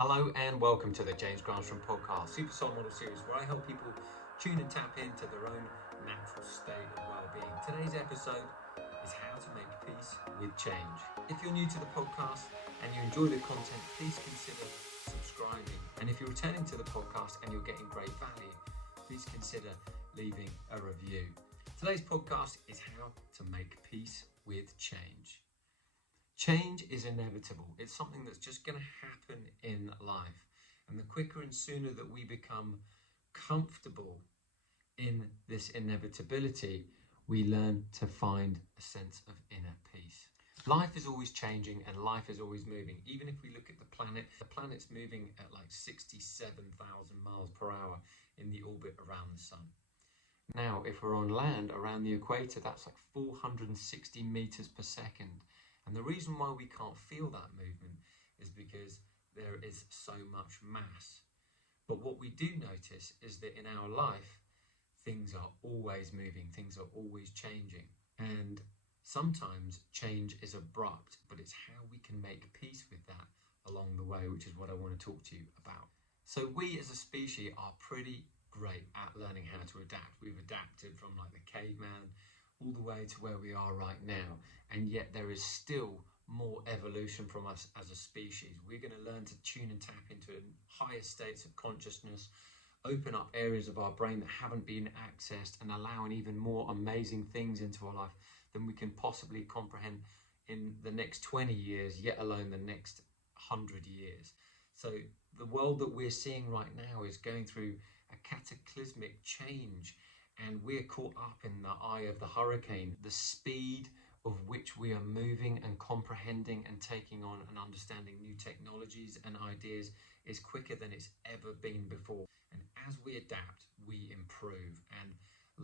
Hello and welcome to the James Granström Podcast, Super Soul Model Series, where I help people tune and tap into their own natural state of well-being. Today's episode is how to make peace with change. If you're new to the podcast and you enjoy the content, please consider subscribing. And if you're returning to the podcast and you're getting great value, please consider leaving a review. Today's podcast is how to make peace with change. Change is inevitable. It's something that's just going to happen in life. And the quicker and sooner that we become comfortable in this inevitability, we learn to find a sense of inner peace. Life is always changing and life is always moving. Even if we look at the planet's moving at like 67,000 miles per hour in the orbit around the sun. Now, if we're on land around the equator, that's like 460 meters per second. And the reason why we can't feel that movement is because there is so much mass. But what we do notice is that in our life, things are always moving, things are always changing. And sometimes change is abrupt, but it's how we can make peace with that along the way, which is what I want to talk to you about. So we as a species are pretty great at learning how to adapt. We've adapted from like the caveman all the way to where we are right now, and yet there is still more evolution from us as a species. We're going to learn to tune and tap into higher states of consciousness, open up areas of our brain that haven't been accessed, and allowing even more amazing things into our life than we can possibly comprehend in the next 20 years, yet alone the next 100 years. So the world that we're seeing right now is going through a cataclysmic change, and we're caught up in the eye of the hurricane. The speed of which we are moving and comprehending and taking on and understanding new technologies and ideas is quicker than it's ever been before. And as we adapt, we improve. And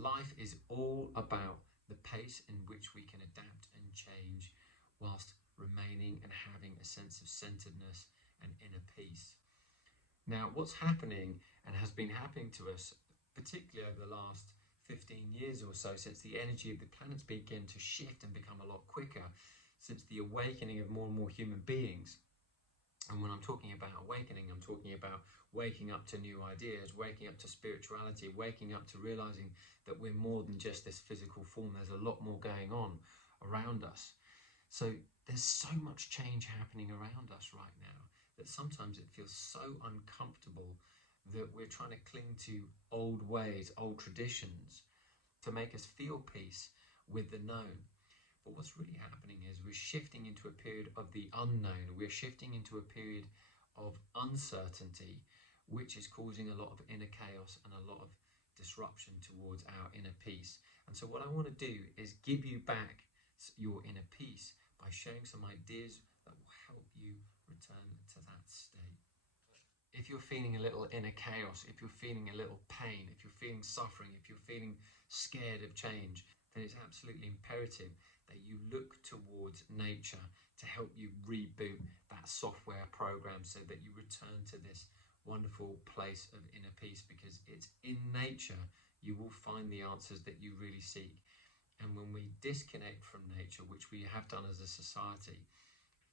life is all about the pace in which we can adapt and change whilst remaining and having a sense of centeredness and inner peace. Now, what's happening and has been happening to us, particularly over the last 15 years or so, since the energy of the planets began to shift and become a lot quicker, since the awakening of more and more human beings. And when I'm talking about awakening, I'm talking about waking up to new ideas, waking up to spirituality, waking up to realizing that we're more than just this physical form. There's a lot more going on around us. So there's so much change happening around us right now that sometimes it feels so uncomfortable that we're trying to cling to old ways, old traditions to make us feel peace with the known. But what's really happening is we're shifting into a period of the unknown. We're shifting into a period of uncertainty, which is causing a lot of inner chaos and a lot of disruption towards our inner peace. And so what I want to do is give you back your inner peace by sharing some ideas that will help you return to that state. If you're feeling a little inner chaos, if you're feeling a little pain, if you're feeling suffering, if you're feeling scared of change, then it's absolutely imperative that you look towards nature to help you reboot that software program so that you return to this wonderful place of inner peace, because it's in nature you will find the answers that you really seek. And when we disconnect from nature, which we have done as a society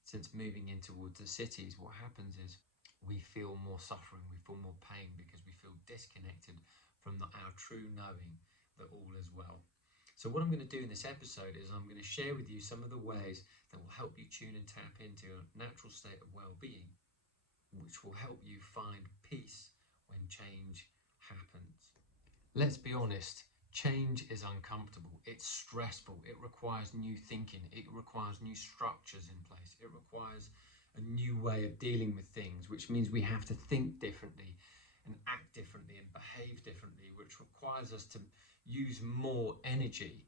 since moving in towards the cities, what happens is we feel more suffering, we feel more pain, because we feel disconnected from our true knowing that all is well. So what I'm going to do in this episode is I'm going to share with you some of the ways that will help you tune and tap into a natural state of well-being, which will help you find peace when change happens. Let's be honest, change is uncomfortable, it's stressful, it requires new thinking, it requires new structures in place, it requires a new way of dealing with things, which means we have to think differently and act differently and behave differently, which requires us to use more energy.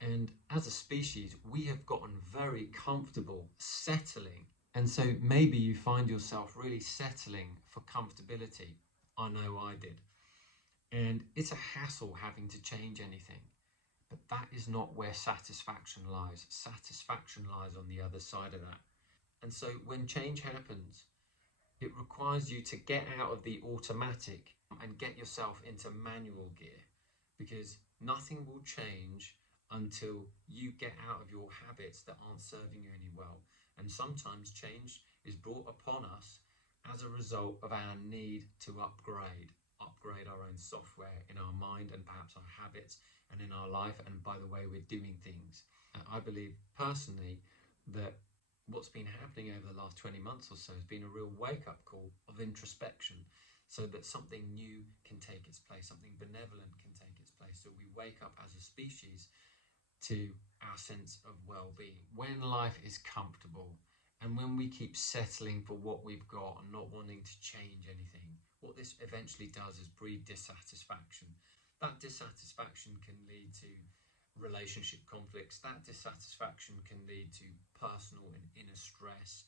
And as a species, we have gotten very comfortable settling. And so maybe you find yourself really settling for comfortability. I know I did. And it's a hassle having to change anything. But that is not where satisfaction lies. Satisfaction lies on the other side of that. And so when change happens, it requires you to get out of the automatic and get yourself into manual gear, because nothing will change until you get out of your habits that aren't serving you any well. And sometimes change is brought upon us as a result of our need to upgrade our own software in our mind and perhaps our habits and in our life and by the way we're doing things. I believe personally that what's been happening over the last 20 months or so has been a real wake-up call of introspection, so that something new can take its place, something benevolent can take its place, so we wake up as a species to our sense of well-being. When life is comfortable and when we keep settling for what we've got and not wanting to change anything, what this eventually does is breed dissatisfaction. That dissatisfaction can lead to relationship conflicts. That dissatisfaction can lead to personal and inner stress.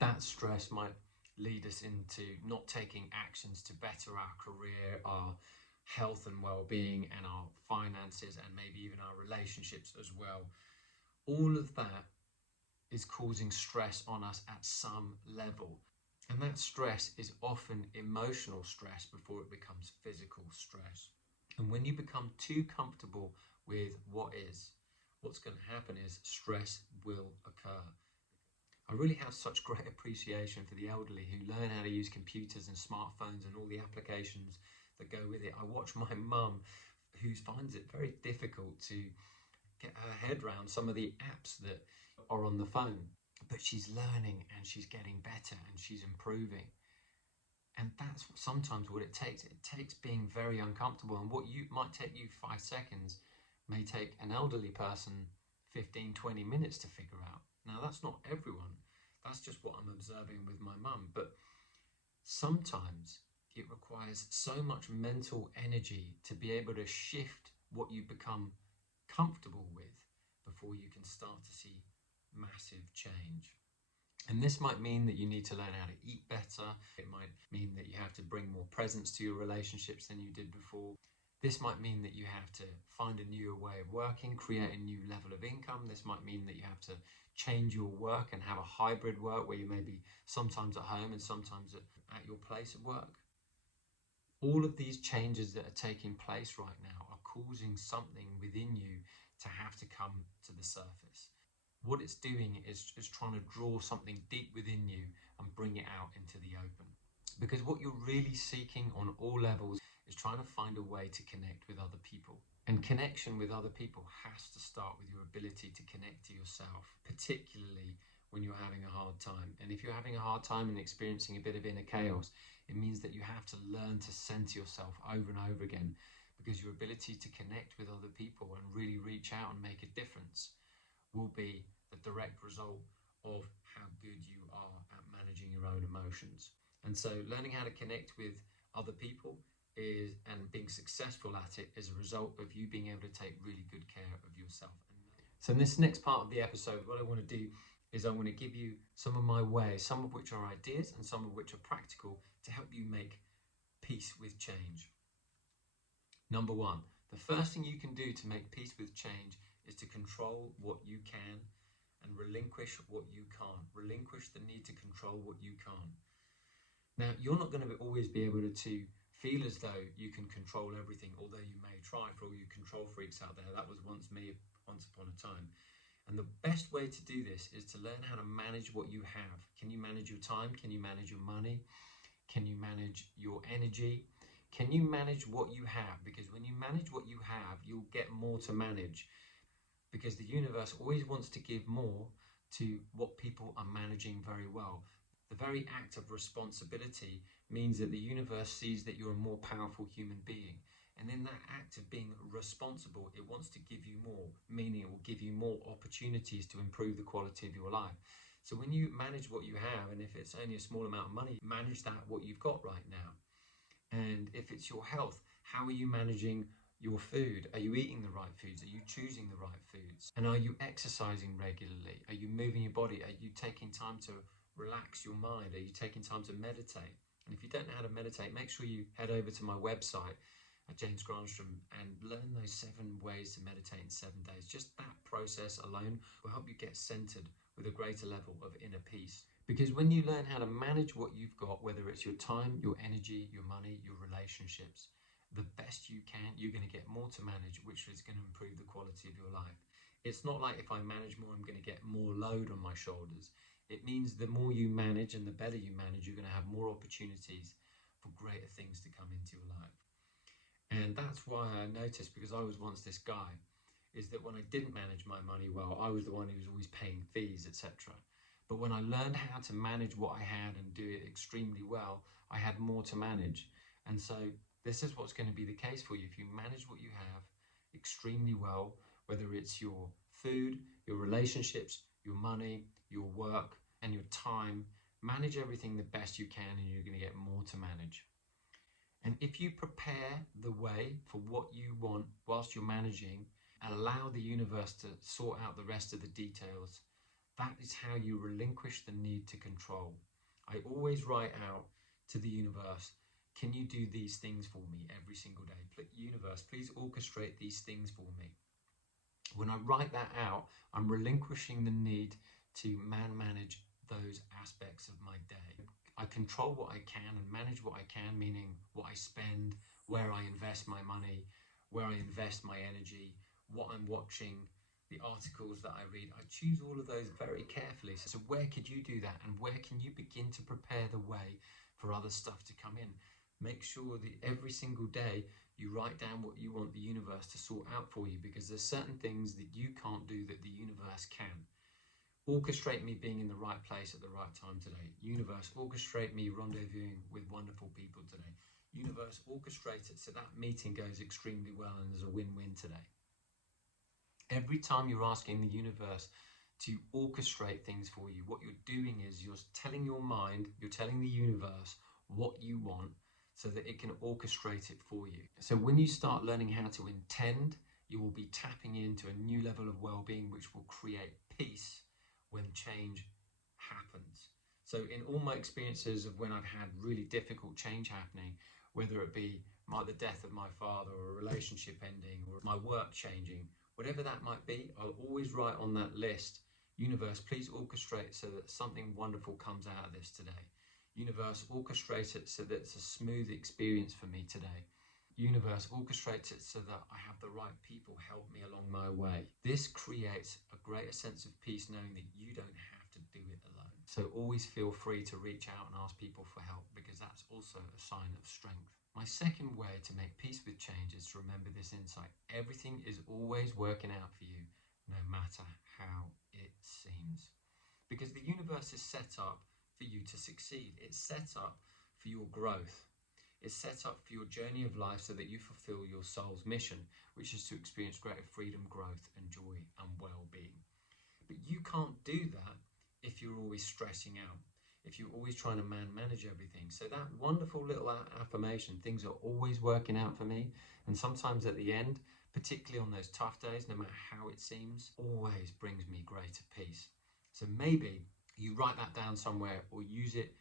That stress might lead us into not taking actions to better our career, our health and well-being, and our finances, and maybe even our relationships as well. All of that is causing stress on us at some level. And that stress is often emotional stress before it becomes physical stress. And when you become too comfortable with what is, what's going to happen is stress will occur. I really have such great appreciation for the elderly who learn how to use computers and smartphones and all the applications that go with it. I watch my mum, who finds it very difficult to get her head around some of the apps that are on the phone, but she's learning and she's getting better and she's improving. And that's sometimes what it takes. It takes being very uncomfortable, and what you might take you 5 seconds may take an elderly person 15, 20 minutes to figure out. Now, that's not everyone. That's just what I'm observing with my mum. But sometimes it requires so much mental energy to be able to shift what you become comfortable with before you can start to see massive change. And this might mean that you need to learn how to eat better. It might mean that you have to bring more presence to your relationships than you did before. This might mean that you have to find a newer way of working, create a new level of income. This might mean that you have to change your work and have a hybrid work where you may be sometimes at home and sometimes at your place of work. All of these changes that are taking place right now are causing something within you to have to come to the surface. What it's doing is trying to draw something deep within you and bring it out into the open. Because what you're really seeking on all levels is trying to find a way to connect with other people. And connection with other people has to start with your ability to connect to yourself, particularly when you're having a hard time. And if you're having a hard time and experiencing a bit of inner chaos, it means that you have to learn to center yourself over and over again, because your ability to connect with other people and really reach out and make a difference will be the direct result of how good you are at managing your own emotions. And so learning how to connect with other people and being successful at it is a result of you being able to take really good care of yourself. So in this next part of the episode, what I want to do is I want to give you some of my ways, some of which are ideas and some of which are practical, to help you make peace with change. Number one, the first thing you can do to make peace with change is to control what you can and relinquish what you can't. Relinquish the need to control what you can't. Now, you're not going to always be able to feel as though you can control everything, although you may try. For all you control freaks out there, that was once me, once upon a time. And the best way to do this is to learn how to manage what you have. Can you manage your time? Can you manage your money? Can you manage your energy? Can you manage what you have? Because when you manage what you have, you'll get more to manage. Because the universe always wants to give more to what people are managing very well. The very act of responsibility means that the universe sees that you're a more powerful human being. And in that act of being responsible, it wants to give you more, meaning it will give you more opportunities to improve the quality of your life. So when you manage what you have, and if it's only a small amount of money, manage that, what you've got right now. And if it's your health, how are you managing your food? Are you eating the right foods? Are you choosing the right foods? And are you exercising regularly? Are you moving your body? Are you taking time to relax your mind? Are you taking time to meditate? And if you don't know how to meditate, make sure you head over to my website at James Granström and learn those 7 ways to meditate in 7 days. Just that process alone will help you get centered with a greater level of inner peace. Because when you learn how to manage what you've got, whether it's your time, your energy, your money, your relationships, the best you can, you're going to get more to manage, which is going to improve the quality of your life. It's not like if I manage more, I'm going to get more load on my shoulders. It means the more you manage and the better you manage, you're going to have more opportunities for greater things to come into your life. And that's why I noticed, because I was once this guy, is that when I didn't manage my money well, I was the one who was always paying fees, etc. But when I learned how to manage what I had and do it extremely well, I had more to manage. And so this is what's going to be the case for you. If you manage what you have extremely well, whether it's your food, your relationships, your money, your work, and your time, manage everything the best you can, and you're going to get more to manage. And if you prepare the way for what you want whilst you're managing and allow the universe to sort out the rest of the details, that is how you relinquish the need to control. I always write out to the universe, can you do these things for me every single day? Universe, please orchestrate these things for me. When I write that out, I'm relinquishing the need to manage those aspects of my day. I control what I can and manage what I can, meaning what I spend, where I invest my money, where I invest my energy, what I'm watching, the articles that I read. I choose all of those very carefully. So where could you do that? And where can you begin to prepare the way for other stuff to come in? Make sure that every single day you write down what you want the universe to sort out for you, because there's certain things that you can't do that the universe can. Orchestrate me being in the right place at the right time today. Universe, orchestrate me rendezvousing with wonderful people today. Universe, orchestrate it so that meeting goes extremely well and there's a win-win today. Every time you're asking the universe to orchestrate things for you, what you're doing is you're telling your mind, you're telling the universe what you want so that it can orchestrate it for you. So when you start learning how to intend, you will be tapping into a new level of well-being, which will create peace when change happens. So in all my experiences of when I've had really difficult change happening, whether it be the death of my father or a relationship ending or my work changing, whatever that might be, I'll always write on that list, universe, please orchestrate so that something wonderful comes out of this today. Universe, orchestrate it so that it's a smooth experience for me today. Universe, orchestrate it so that I have the right people help me along my way. This creates a greater sense of peace knowing that you don't have to do it alone. So always feel free to reach out and ask people for help, because that's also a sign of strength. My second way to make peace with change is to remember this insight. Everything is always working out for you, no matter how it seems. Because the universe is set up for you to succeed. It's set up for your growth. It's set up for your journey of life so that you fulfill your soul's mission, which is to experience greater freedom, growth, and joy and well-being. But you can't do that if you're always stressing out, if you're always trying to manage everything. So that wonderful little affirmation, things are always working out for me. And sometimes at the end, particularly on those tough days, no matter how it seems, always brings me greater peace. So maybe you write that down somewhere or use it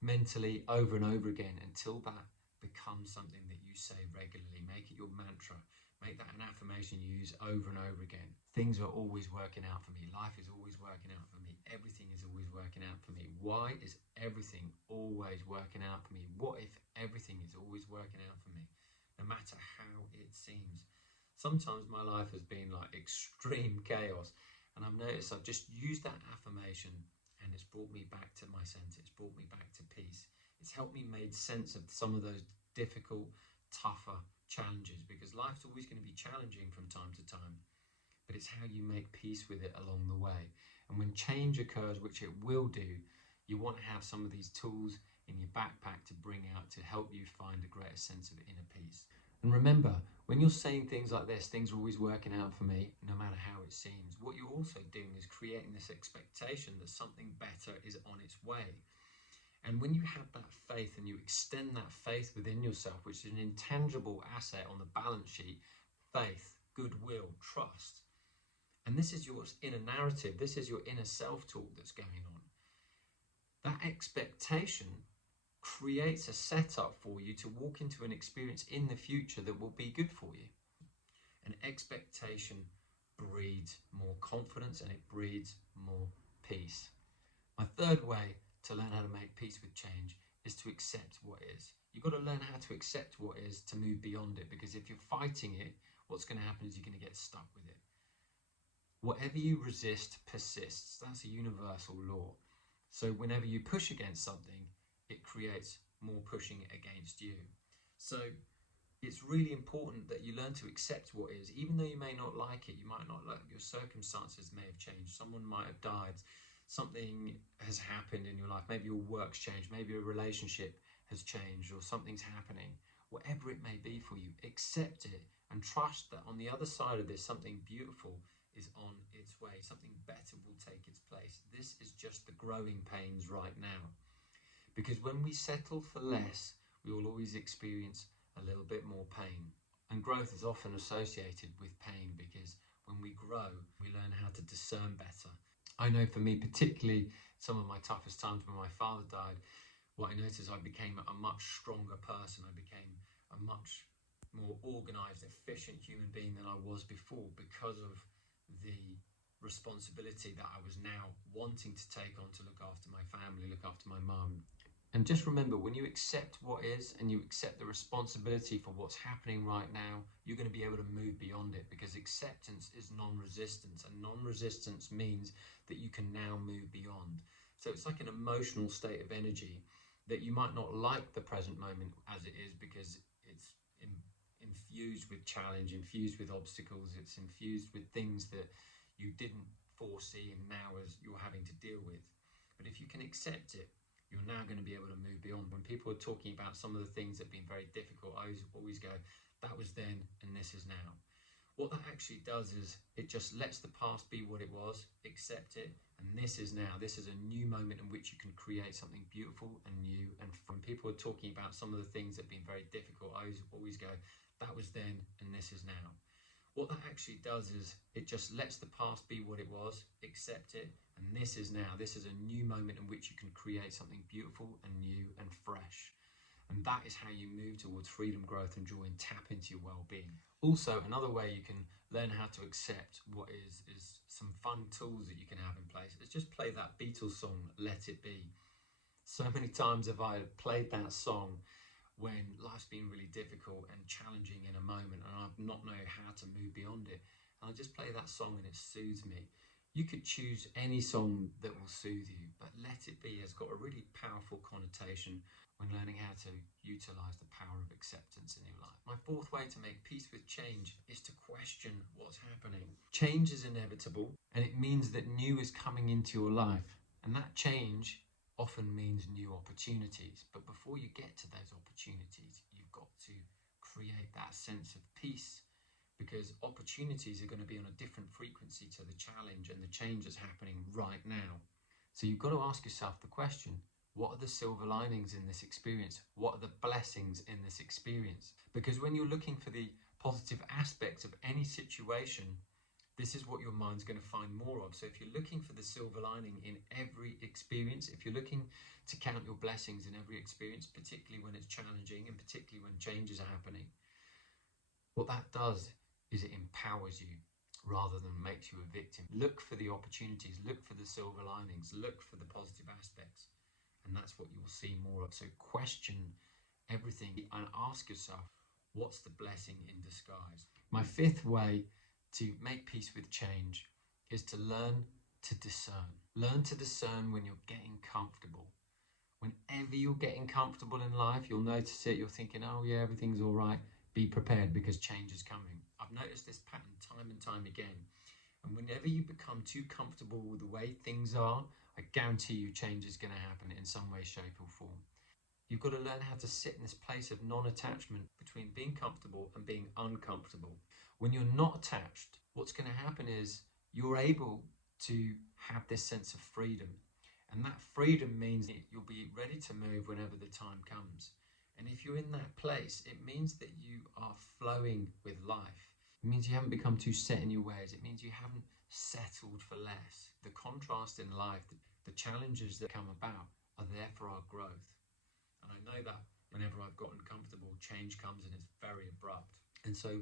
mentally over and over again until that becomes something that you say regularly. Make it your mantra. Make that an affirmation you use over and over again. Things are always working out for me. Life is always working out for me. Everything is always working out for me. Why is everything always working out for me? What if everything is always working out for me, no matter how it seems? Sometimes my life has been like extreme chaos, and I've noticed I've just used that affirmation and it's brought me back to my center. It's brought me back to peace. It's helped me make sense of some of those difficult, tougher challenges, because life's always going to be challenging from time to time, but it's how you make peace with it along the way. And when change occurs, which it will do, you want to have some of these tools in your backpack to bring out to help you find a greater sense of inner peace. And remember, when you're saying things like this, things are always working out for me, no matter how it seems, what you're also doing is creating this expectation that something better is on its way. And when you have that faith and you extend that faith within yourself, which is an intangible asset on the balance sheet, faith, goodwill, trust, and this is your inner narrative, this is your inner self-talk that's going on, that expectation creates a setup for you to walk into an experience in the future that will be good for you. An expectation breeds more confidence and it breeds more peace. My third way to learn how to make peace with change is to accept what is. You've got to learn how to accept what is to move beyond it, because if you're fighting it, what's going to happen is you're going to get stuck with it. Whatever you resist persists. That's a universal law. So whenever you push against something, it creates more pushing against you. So it's really important that you learn to accept what is, even though you may not like it. You might not like your circumstances may have changed. Someone might have died. Something has happened in your life. Maybe your work's changed. Maybe a relationship has changed or something's happening. Whatever it may be for you, accept it and trust that on the other side of this, something beautiful is on its way. Something better will take its place. This is just the growing pains right now. Because when we settle for less, we will always experience a little bit more pain. And growth is often associated with pain because when we grow, we learn how to discern better. I know for me, particularly some of my toughest times when my father died, what I noticed, I became a much stronger person. I became a much more organised, efficient human being than I was before because of the responsibility that I was now wanting to take on to look after my family, look after my mum. And just remember, when you accept what is and you accept the responsibility for what's happening right now, you're going to be able to move beyond it, because acceptance is non-resistance, and non-resistance means that you can now move beyond. So it's like an emotional state of energy that you might not like the present moment as it is, because it's infused with challenge, infused with obstacles, it's infused with things that you didn't foresee and now as you're having to deal with. But if you can accept it, you're now going to be able to move beyond. When people are talking about some of the things that have been very difficult, I always go, that was then and this is now. What that actually does is it just lets the past be what it was, accept it, and this is now. This is a new moment in which you can create something beautiful and new. And when people are talking about some of the things that have been very difficult, I always go, that was then and this is now. What that actually does is it just lets the past be what it was, accept it, and this is now. This is a new moment in which you can create something beautiful and new and fresh. And that is how you move towards freedom, growth and joy, and tap into your well-being. Also, another way you can learn how to accept what is some fun tools that you can have in place. Is just play that Beatles song, Let It Be. So many times have I played that song when life's been really difficult and challenging in a moment and I've not know how to move beyond it. And I just play that song and it soothes me. You could choose any song that will soothe you, but Let It Be has got a really powerful connotation when learning how to utilize the power of acceptance in your life. My fourth way to make peace with change is to question what's happening. Change is inevitable, and it means that new is coming into your life. And that change often means new opportunities. But before you get to those opportunities, you've got to create that sense of peace, because opportunities are going to be on a different frequency to the challenge and the change that's happening right now. So you've got to ask yourself the question, what are the silver linings in this experience? What are the blessings in this experience? Because when you're looking for the positive aspects of any situation, this is what your mind's going to find more of. So if you're looking for the silver lining in every experience, if you're looking to count your blessings in every experience, particularly when it's challenging and particularly when changes are happening, what that does is it empowers you rather than makes you a victim. Look for the opportunities, look for the silver linings, look for the positive aspects. And that's what you will see more of. So question everything and ask yourself, what's the blessing in disguise? My fifth way to make peace with change is to learn to discern. Learn to discern when you're getting comfortable. Whenever you're getting comfortable in life, you'll notice it. You're thinking, oh yeah, everything's all right. Be prepared because change is coming. I've noticed this pattern time and time again. And whenever you become too comfortable with the way things are, I guarantee you change is going to happen in some way, shape or form. You've got to learn how to sit in this place of non-attachment between being comfortable and being uncomfortable. When you're not attached, what's going to happen is you're able to have this sense of freedom. And that freedom means that you'll be ready to move whenever the time comes. And if you're in that place, it means that you are flowing with life. It means you haven't become too set in your ways. It means you haven't settled for less. The contrast in life, the challenges that come about are there for our growth. And I know that whenever I've gotten comfortable, change comes and it's very abrupt. And so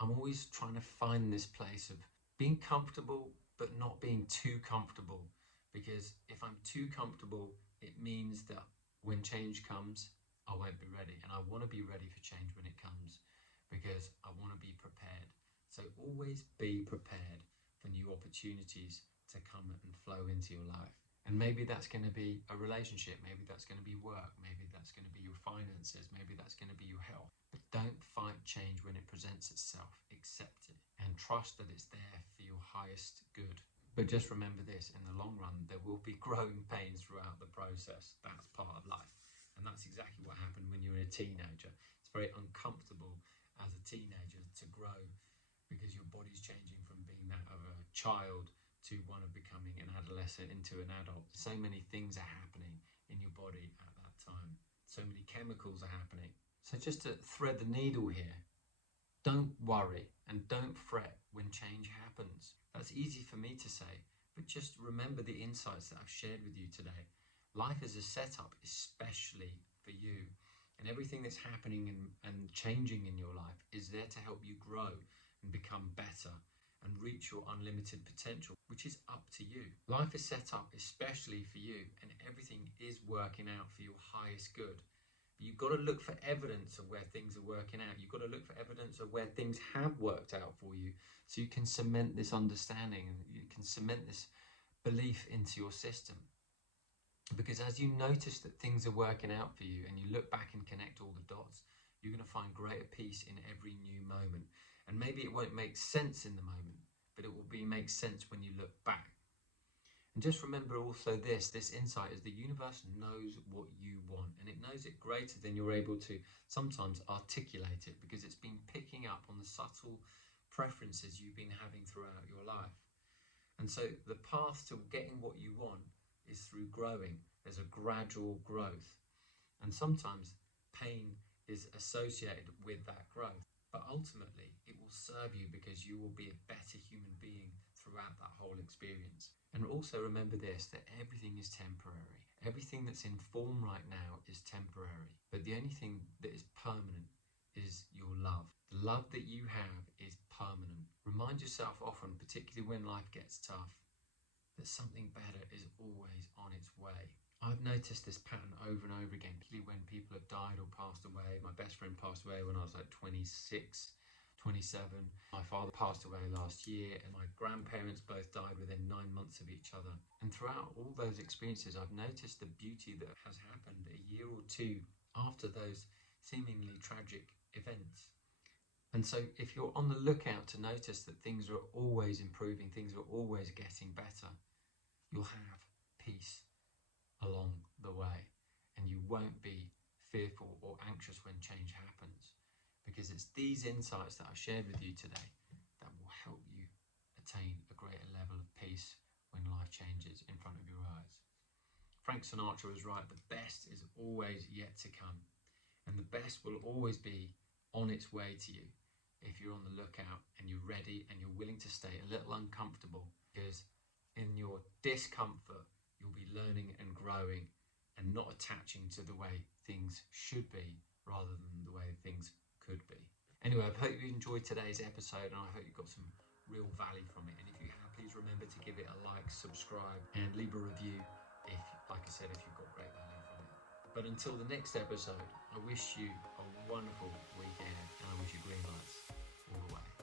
I'm always trying to find this place of being comfortable, but not being too comfortable. Because if I'm too comfortable, it means that when change comes, I won't be ready. And I want to be ready for change when it comes, because I want to be prepared. So always be prepared for new opportunities to come and flow into your life. And maybe that's going to be a relationship, maybe that's going to be work, maybe that's going to be your finances, maybe that's going to be your health. But don't fight change when it presents itself. Accept it and trust that it's there for your highest good. But just remember this, in the long run, there will be growing pains throughout the process. That's part of life. And that's exactly what happened when you're a teenager. It's very uncomfortable as a teenager to grow because your body's changing from being that of a child to one of becoming an adolescent into an adult. So many things are happening in your body at that time. So many chemicals are happening. So just to thread the needle here, don't worry and don't fret when change happens. That's easy for me to say, but just remember the insights that I've shared with you today. Life is a setup, especially for you. And everything that's happening and changing in your life is there to help you grow and become better and reach your unlimited potential, which is up to you. Life is set up especially for you, and everything is working out for your highest good. But you've got to look for evidence of where things are working out. You've got to look for evidence of where things have worked out for you, so you can cement this understanding and you can cement this belief into your system. Because as you notice that things are working out for you and you look back and connect all the dots, you're going to find greater peace in every new moment. And maybe it won't make sense in the moment, but it will make sense when you look back. And just remember also this insight is the universe knows what you want, and it knows it greater than you're able to sometimes articulate it, because it's been picking up on the subtle preferences you've been having throughout your life. And so the path to getting what you want is through growing. There's a gradual growth. And sometimes pain is associated with that growth. But ultimately, it will serve you because you will be a better human being throughout that whole experience. And also remember this, that everything is temporary. Everything that's in form right now is temporary. But the only thing that is permanent is your love. The love that you have is permanent. Remind yourself often, particularly when life gets tough, that something better is always on its way. I've noticed this pattern over and over again, particularly when people have died or passed away. My best friend passed away when I was like 26, 27. My father passed away last year, and my grandparents both died within 9 months of each other. And throughout all those experiences, I've noticed the beauty that has happened a year or two after those seemingly tragic events. And so if you're on the lookout to notice that things are always improving, things are always getting better, you'll have peace along the way, and you won't be fearful or anxious when change happens, because it's these insights that I've shared with you today that will help you attain a greater level of peace when life changes in front of your eyes. Frank Sinatra was right, the best is always yet to come, and the best will always be on its way to you if you're on the lookout and you're ready and you're willing to stay a little uncomfortable, because in your discomfort you'll be learning and growing and not attaching to the way things should be rather than the way things could be. Anyway, I hope you enjoyed today's episode, and I hope you got some real value from it. And if you have, please remember to give it a like, subscribe, and leave a review if, like I said, if you've got great value from it. But until the next episode, I wish you a wonderful week ahead, and I wish you green lights all the way.